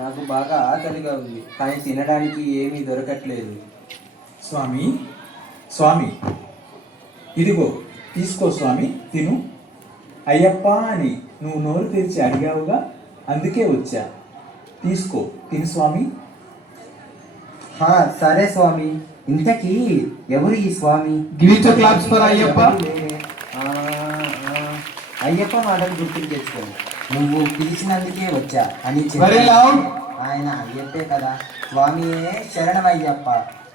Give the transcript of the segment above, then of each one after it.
నాకు బాగా ఆకలిగా ఉంది, కానీ తినడానికి ఏమీ దొరకట్లేదు. స్వామి, స్వామి, ఇదిగో తీసుకో స్వామి, తిను. అయ్యప్ప అని నువ్వు నోరు తెరిచి అడిగావుగా, అందుకే వచ్చా. తీసుకో, తిను స్వామి. సరే స్వామి. ఇంతకీ ఎవరు ఈ స్వామి? అయ్యప్ప. అయ్యప్ప మాటలు గుర్తుకు తెచ్చుకో. నువ్వు పిలిచినందుకే వచ్చా అని ఆయన అయ్యప్పే కదా. స్వామియే శరణమయ్యప్ప.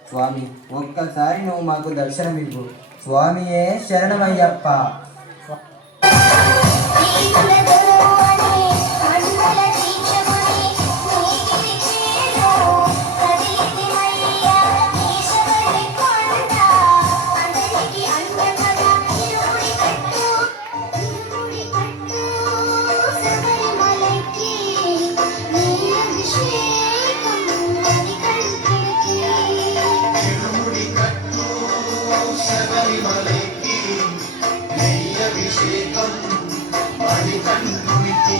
స్వామి, ఒక్కసారి నువ్వు మాకు దర్శనమివ్వు. స్వామియే శరణమయ్యప్ప. అభిషేకం మణికంఠునికి